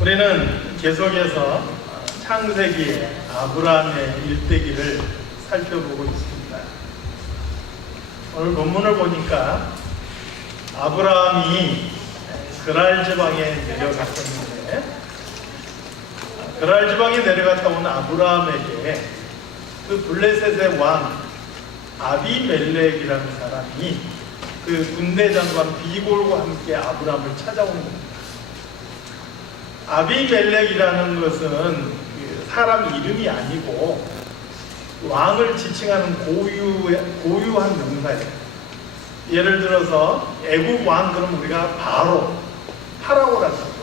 우리는 계속해서 창세기의 아브라함의 일대기를 살펴보고 있습니다. 오늘 본문을 보니까 아브라함이 그랄 지방에 내려갔었는데, 그랄 지방에 내려갔다 온 아브라함에게 그 블레셋의 왕 아비멜렉이라는 사람이 그 군대 장관 비골과 함께 아브라함을 찾아온 겁니다. 아비멜렉이라는 것은 사람 이름이 아니고 왕을 지칭하는 고유한 명사예요. 예를 들어서 애국 왕 그러면 우리가 파라오라고 하죠.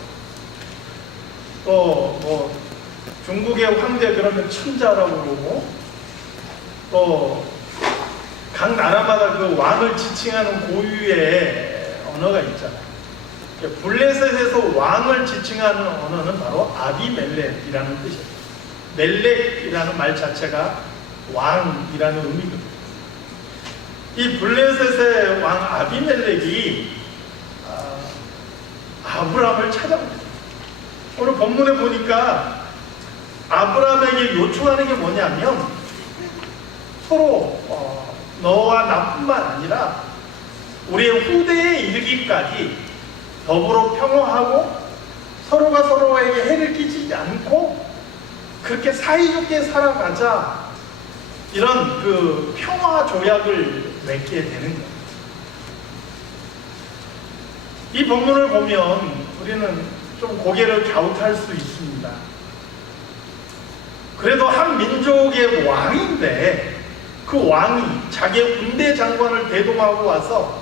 또 뭐 중국의 황제 그러면 천자라고 그러고, 또 각 나라마다 그 왕을 지칭하는 고유의 언어가 있잖아요. 블레셋에서 왕을 지칭하는 언어는 바로 아비멜렉이라는 뜻이에요. 멜렉이라는 말 자체가 왕이라는 의미거든요. 이 블레셋의 왕 아비멜렉이 아브라함을 찾아옵니다. 오늘 본문에 보니까 아브라함에게 요청하는 게 뭐냐면, 서로 너와 나뿐만 아니라 우리의 후대에 이르기까지 더불어 평화하고 서로가 서로에게 해를 끼치지 않고 그렇게 사이좋게 살아가자, 이런 그 평화 조약을 맺게 되는 거예요. 이 본문을 보면 우리는 좀 고개를 갸웃할 수 있습니다. 그래도 한 민족의 왕인데 그 왕이 자기의 군대 장관을 대동하고 와서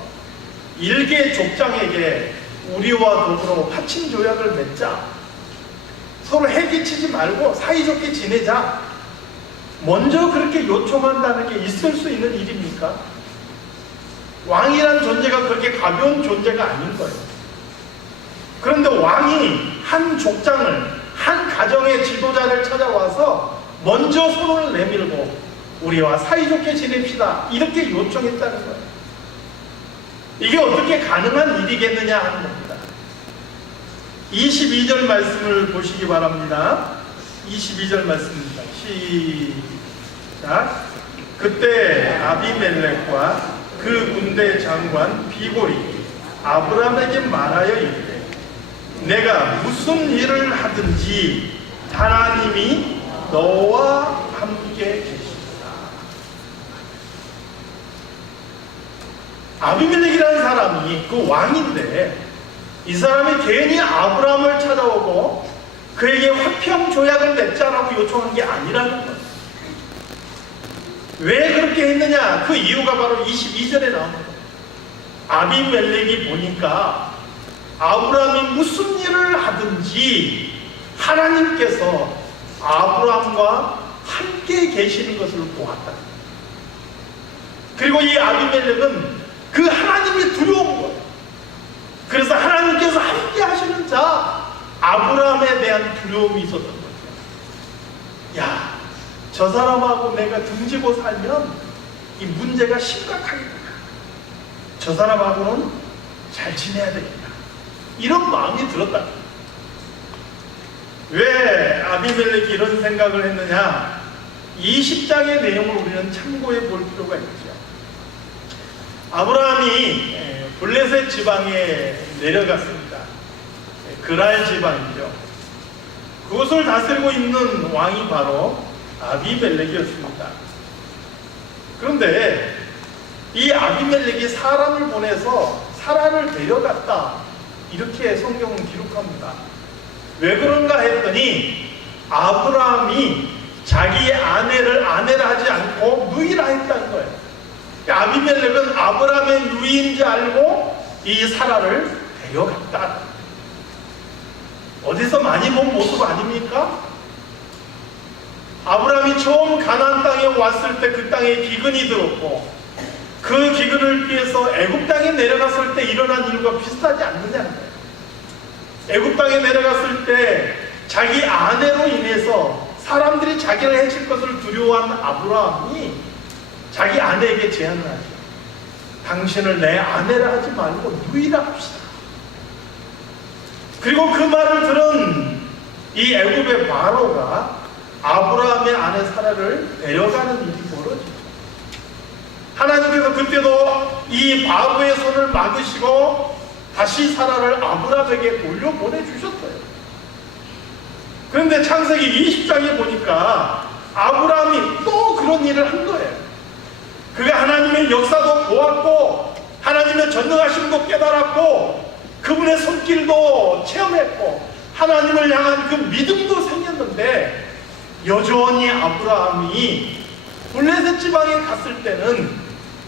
일개 족장에게 우리와 더불어 파친 조약을 맺자, 서로 해끼치지 말고 사이좋게 지내자, 먼저 그렇게 요청한다는 게 있을 수 있는 일입니까? 왕이란 존재가 그렇게 가벼운 존재가 아닌 거예요. 그런데 왕이 한 족장을, 한 가정의 지도자를 찾아와서 먼저 손을 내밀고 우리와 사이좋게 지냅시다, 이렇게 요청했다는 거예요. 이게 어떻게 가능한 일이겠느냐 하는 겁니다. 22절 말씀을 보시기 바랍니다. 22절 말씀입니다. 시작. 그때 아비멜렉과 그 군대 장관 비골이 아브라함에게 말하여 이르되, 내가 무슨 일을 하든지 하나님이 너와 함께 계시다. 아비멜렉이라는 사람이 그 왕인데, 이 사람이 괜히 아브라함을 찾아오고 그에게 화평 조약을 맺자라고 요청한 게 아니라는 거예요. 왜 그렇게 했느냐? 그 이유가 바로 22절에 나옵니다. 아비멜렉이 보니까 아브라함이 무슨 일을 하든지 하나님께서 아브라함과 함께 계시는 것을 보았다. 그리고 이 아비멜렉은 그 하나님이 두려운 거예요. 그래서 하나님께서 함께 하시는 자 아브라함에 대한 두려움이 있었던 거죠. 야, 저 사람하고 내가 등지고 살면 이 문제가 심각하겠구나. 저 사람하고는 잘 지내야 되겠다. 이런 마음이 들었다. 왜 아비멜렉이 이런 생각을 했느냐? 20장의 내용을 우리는 참고해 볼 필요가 있죠. 아브라함이 블레셋 지방에 내려갔습니다. 그랄 지방이죠. 그것을 다스리고 있는 왕이 바로 아비멜렉이었습니다. 그런데 이 아비멜렉이 사람을 보내서 사라를 데려갔다, 이렇게 성경은 기록합니다. 왜 그런가 했더니 아브라함이 자기의 아내라 하지 않고 누이라 했다는 거예요. 아비멜렉은 아브라함의 누이인지 알고 이 사라를 데려갔다. 어디서 많이 본 모습 아닙니까? 아브라함이 처음 가나안 땅에 왔을 때 그 땅에 기근이 들었고, 그 기근을 피해서 애굽 땅에 내려갔을 때 일어난 일과 비슷하지 않느냐는 거예요. 애굽 땅에 내려갔을 때 자기 아내로 인해서 사람들이 자기를 해칠 것을 두려워한 아브라함이 자기 아내에게 제안을 하죠. 당신을 내 아내라 하지 말고 누이라 합시다. 그리고 그 말을 들은 이 애굽의 바로가 아브라함의 아내 사라를 데려가는 일이 벌어지죠. 하나님께서 그때도 이 바로의 손을 막으시고 다시 사라를 아브라함에게 돌려보내 주셨어요. 그런데 창세기 20장에 보니까 아브라함이 또 그런 일을 한 거예요. 그가 하나님의 역사도 보았고 하나님의 전능하심도 깨달았고 그분의 손길도 체험했고 하나님을 향한 그 믿음도 생겼는데 여전히 아브라함이 블레셋 지방에 갔을 때는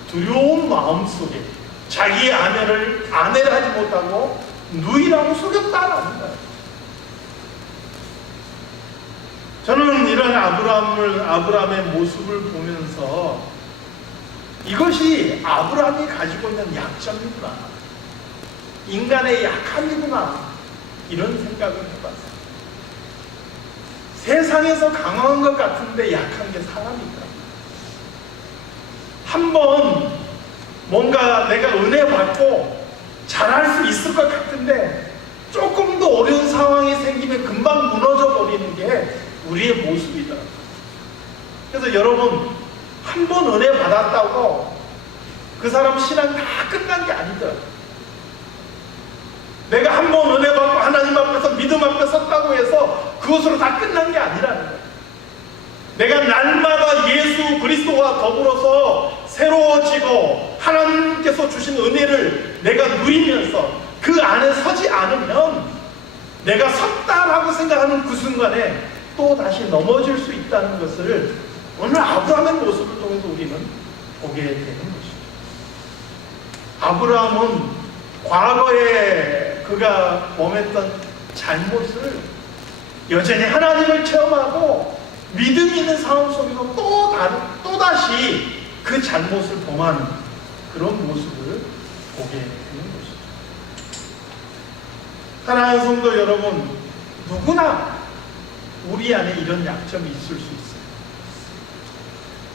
두려운 마음속에 자기의 아내를 하지 못하고 누이라고 속였다라는 거예요. 저는 이런 아브라함의 모습을 보면서 이것이 아브라함이 가지고 있는 약점이구나, 인간의 약함이구나, 이런 생각을 해봤어요. 세상에서 강한 것 같은데 약한 게 사람이다. 한번 뭔가 내가 은혜 받고 잘할 수 있을 것 같은데 조금 더 어려운 상황이 생기면 금방 무너져 버리는 게 우리의 모습이더라고요. 그래서 여러분, 한 번 은혜 받았다고 그 사람 신앙 다 끝난 게 아니더라고요. 내가 한 번 은혜 받고 하나님 앞에서 믿음 앞에 섰다고 해서 그것으로 다 끝난 게 아니라는 거예요. 내가 날마다 예수 그리스도와 더불어서 새로워지고 하나님께서 주신 은혜를 내가 누리면서 그 안에 서지 않으면 내가 섰다라고 생각하는 그 순간에 또 다시 넘어질 수 있다는 것을 오늘 아브라함의 모습을 통해서 우리는 보게 되는 것이죠. 아브라함은 과거에 그가 범했던 잘못을 여전히 하나님을 체험하고 믿음 있는 상황 속에서 또다시 그 잘못을 범하는 그런 모습을 보게 되는 것이죠. 사랑하는 성도 여러분, 누구나 우리 안에 이런 약점이 있을 수 있어요.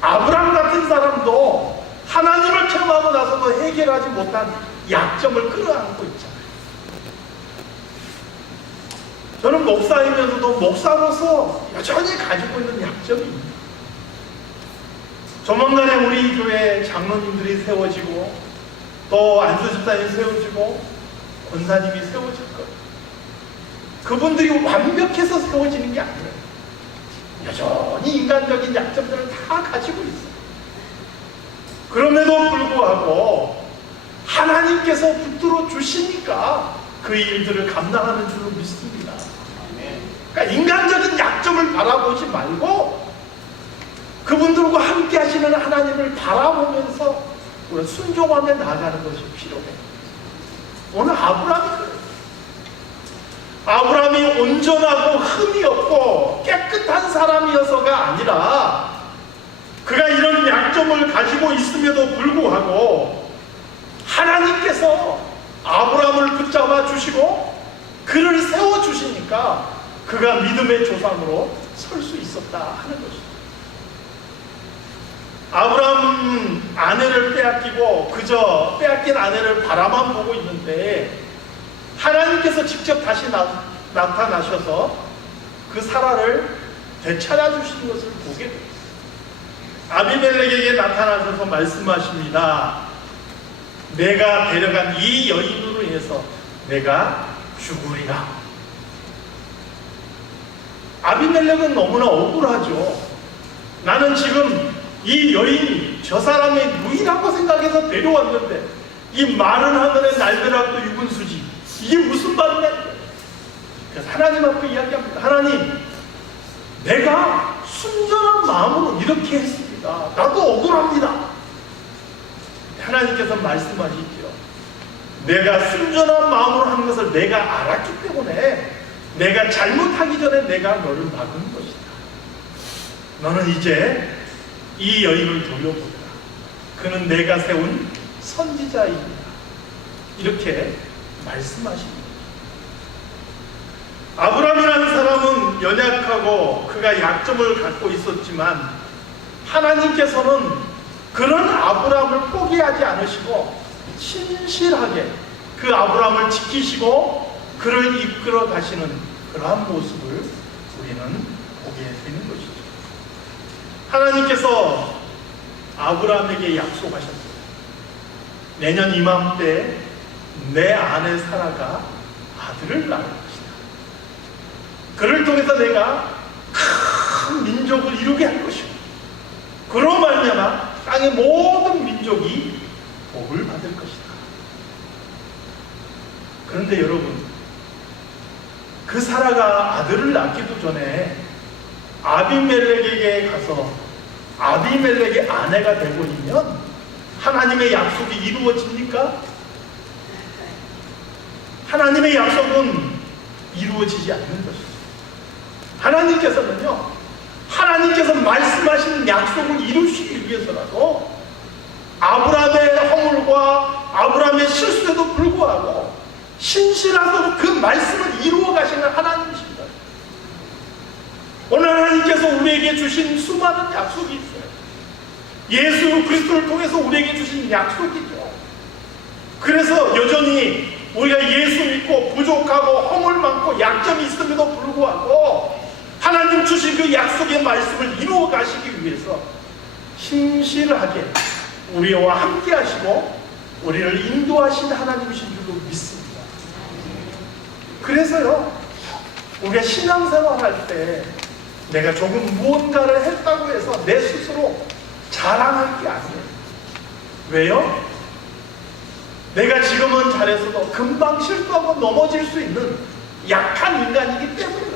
아브라함 같은 사람도 하나님을 체험하고 나서도 해결하지 못한 약점을 끌어안고 있잖아요. 저는 목사이면서도 목사로서 여전히 가지고 있는 약점이 있습니다. 조만간에 우리 교회 장로님들이 세워지고 또 안수집사님이 세워지고 권사님이 세워질 거예요. 그분들이 완벽해서 세워지는 게 아니에요. 여전히 인간적인 약점들을 다 가지고 있어요. 그럼에도 불구하고 하나님께서 붙들어 주시니까 그 일들을 감당하는 줄로 믿습니다. 그러니까 인간적인 약점을 바라보지 말고 그분들과 함께 하시는 하나님을 바라보면서 우리가 순종하며 나아가는 것이 필요해요. 오늘 아브라함이 온전하고 흠이 없고 깨끗한 사람이어서가 아니라 그가 이런 약점을 가지고 있음에도 불구하고 하나님께서 아브라함을 붙잡아 주시고 그를 세워 주시니까 그가 믿음의 조상으로 설 수 있었다 하는 것이죠. 아브라함 아내를 빼앗기고 그저 빼앗긴 아내를 바라만 보고 있는데 하나님께서 직접 다시 나타나셔서 그 사라를 되찾아 주시는 것을 보게 됩니다. 아비멜렉에게 나타나셔서 말씀하십니다. 내가 데려간 이 여인으로 인해서 내가 죽으리라. 아비멜렉은 너무나 억울하죠. 나는 지금 이 여인이 저 사람의 누이라고 생각해서 데려왔는데 이 마른 하늘의 날벼락도 유분수지, 이게 무슨 말이냐. 그래서 하나님 앞에 이야기합니다. 하나님, 내가 순전한 마음으로 이렇게 했습니다. 나도 억울합니다. 하나님께서 말씀하시죠. 내가 순전한 마음으로 하는 것을 내가 알았기 때문에 내가 잘못하기 전에 내가 너를 막은 것이다. 너는 이제 이 여인을 돌려보라. 그는 내가 세운 선지자입니다. 이렇게 말씀하십니다. 아브라함이라는 사람은 연약하고 그가 약점을 갖고 있었지만 하나님께서는 그런 아브라함을 포기하지 않으시고 신실하게 그 아브라함을 지키시고 그를 이끌어 가시는 그러한 모습을 우리는 보게 되는 것이죠. 하나님께서 아브라함에게 약속하셨어요. 내년 이맘때 내 아내 사라가 아들을 낳을 것이다. 그를 통해서 내가 큰 민족을 이루게 할 것이고, 그로 말미암아 땅의 모든 민족이 복을 받을 것이다. 그런데 여러분, 그 사라가 아들을 낳기도 전에 아비멜렉에게 가서 아비멜렉의 아내가 되버리면 하나님의 약속이 이루어집니까? 하나님의 약속은 이루어지지 않는 것이죠. 하나님께서 말씀하신 약속을 이루시기 위해서라도 아브라함의 허물과 아브라함의 실수에도 불구하고 신실하도록 그 말씀을 이루어 가시는 하나님이십니다. 오늘 하나님께서 우리에게 주신 수많은 약속이 있어요. 예수 그리스도를 통해서 우리에게 주신 약속이죠. 그래서 여전히 우리가 예수 믿고 부족하고 허물 많고 약점이 있음에도 불구하고 하나님 주신 그 약속의 말씀을 이루어 가시기 위해서 신실하게 우리와 함께 하시고 우리를 인도하신 하나님이신 줄로 믿습니다. 그래서요, 우리가 신앙생활 할 때 내가 조금 무언가를 했다고 해서 내 스스로 자랑할 게 아니에요. 왜요? 내가 지금은 잘해서도 금방 실수하고 넘어질 수 있는 약한 인간이기 때문에,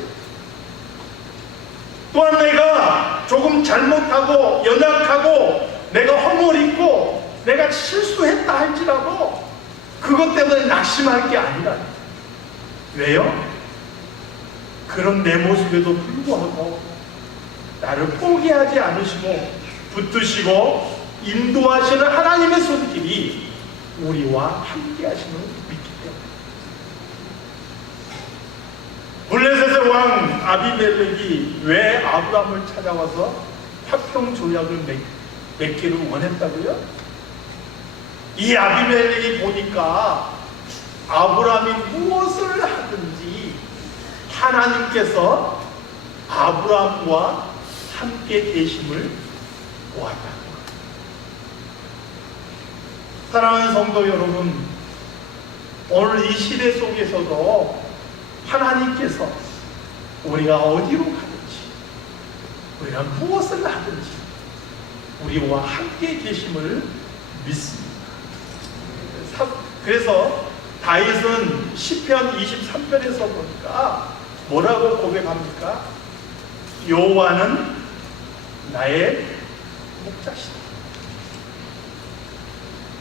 또한 내가 조금 잘못하고 연약하고 내가 허물 있고 내가 실수했다 할지라도 그것 때문에 낙심할 게 아니라, 왜요? 그런 내 모습에도 불구하고 나를 포기하지 않으시고 붙드시고 인도하시는 하나님의 손길이 우리와 함께 하시는 믿기 때문에, 블레셋의 왕 아비멜렉이 왜 아브라함을 찾아와서 화평 조약을 맺기를 원했다고요? 이 아비멜렉이 보니까 아브라함이 무엇을 하든지 하나님께서 아브라함과 함께 계심을 보았다는 거예요. 사랑하는 성도 여러분, 오늘 이 시대 속에서도 하나님께서 우리가 어디로 가든지 우리가 무엇을 하든지 우리와 함께 계심을 믿습니다. 그래서 다윗은 시편 23편에서 보니까 뭐라고 고백합니까? 여호와는 나의 목자시다.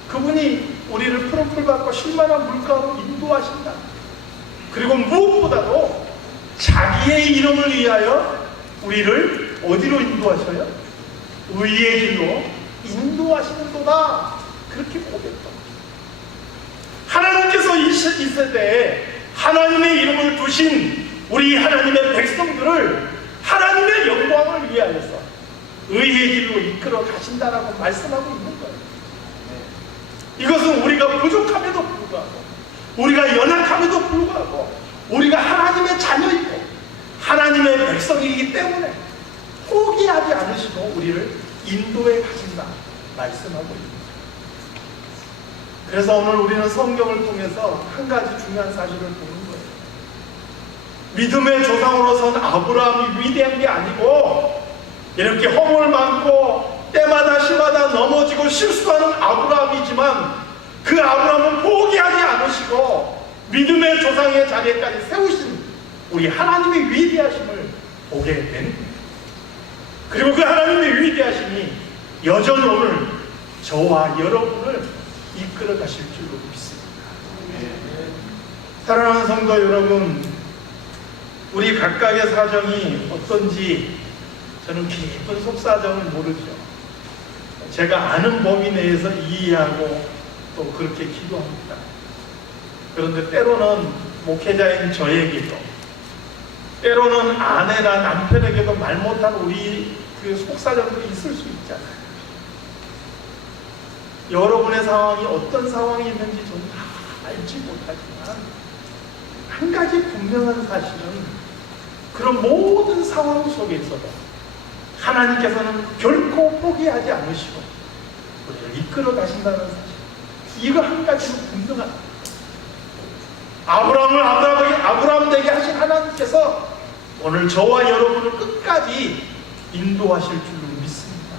그분이 우리를 푸른 풀밭과 쉴만한 물가로 인도하신다. 그리고 무엇보다도 자기의 이름을 위하여 우리를 어디로 인도하셔요? 의의 길로 인도하시는도다. 그렇게 고백합니다. 하나님께서 이 세대에 하나님의 이름을 두신 우리 하나님의 백성들을 하나님의 영광을 위하여서 의의 길로 이끌어 가신다라고 말씀하고 있는 거예요. 이것은 우리가 부족함에도 불구하고 우리가 연약함에도 불구하고 우리가 하나님의 자녀이고 하나님의 백성이기 때문에 포기하지 않으시고 우리를 인도해 가신다 말씀하고 있습니다. 그래서 오늘 우리는 성경을 통해서 한 가지 중요한 사실을 보는 거예요. 믿음의 조상으로선 아브라함이 위대한 게 아니고 이렇게 허물 많고 때마다 시마다 넘어지고 실수하는 아브라함이지만 그 아브라함은 포기하지 않으시고 믿음의 조상의 자리에까지 세우신 우리 하나님의 위대하심을 보게 되는 거예요. 그리고 그 하나님의 위대하심이 여전히 오늘 저와 여러분을 이끌어 가실 줄로 믿습니다. 사랑하는 성도 여러분, 우리 각각의 사정이 어떤지 저는 깊은 속사정을 모르죠. 제가 아는 범위 내에서 이해하고 또 그렇게 기도합니다. 그런데 때로는 목회자인 저에게도, 때로는 아내나 남편에게도 말 못한 우리 그 속사정들이 있을 수 있잖아요. 여러분의 상황이 어떤 상황이 있는지 저는 다 알지 못하지만 한 가지 분명한 사실은 그런 모든 상황 속에서도 하나님께서는 결코 포기하지 않으시고 우리를 이끌어 가신다는 사실, 이거 한 가지로 분명한 아브라함을 아브라함 되게 하신 하나님께서 오늘 저와 여러분을 끝까지 인도하실 줄로 믿습니다.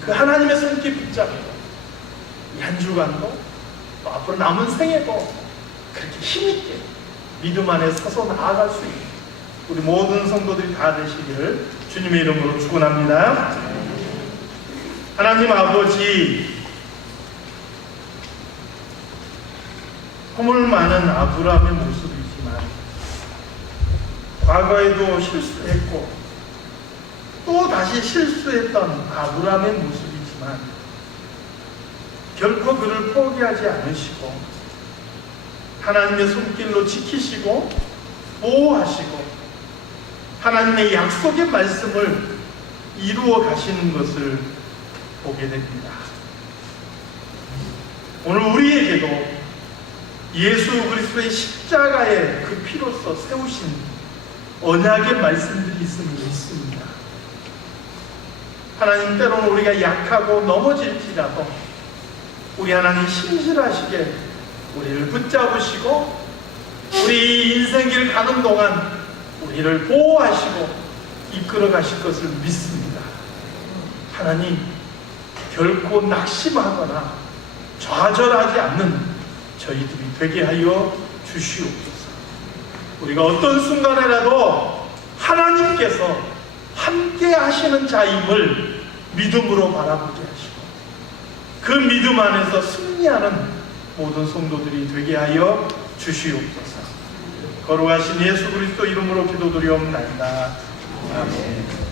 그 하나님의 손길 붙잡고 이 한 주간도 또 앞으로 남은 생애도 그렇게 힘있게 믿음 안에 서서 나아갈 수 있는 우리 모든 성도들이 다 되시기를 주님의 이름으로 축원합니다. 하나님 아버지, 허물 많은 아브라함의 모습이지만 과거에도 실수했고 또 다시 실수했던 아브라함의 모습이지만 결코 그를 포기하지 않으시고 하나님의 손길로 지키시고 보호하시고 하나님의 약속의 말씀을 이루어 가시는 것을 보게 됩니다. 오늘 우리에게도 예수 그리스도의 십자가의 그 피로써 세우신 언약의 말씀들이 있음을 믿습니다. 하나님, 때로는 우리가 약하고 넘어질지라도 우리 하나님 신실하시게 우리를 붙잡으시고 우리 인생길 가는 동안 우리를 보호하시고 이끌어 가실 것을 믿습니다. 하나님, 결코 낙심하거나 좌절하지 않는 저희들이 되게 하여 주시옵소서. 우리가 어떤 순간에라도 하나님께서 함께 하시는 자임을 믿음으로 바라보게 하시고 그 믿음 안에서 승리하는 모든 성도들이 되게 하여 주시옵소서. 거룩하신 예수 그리스도 이름으로 기도드리옵나이다. 아멘.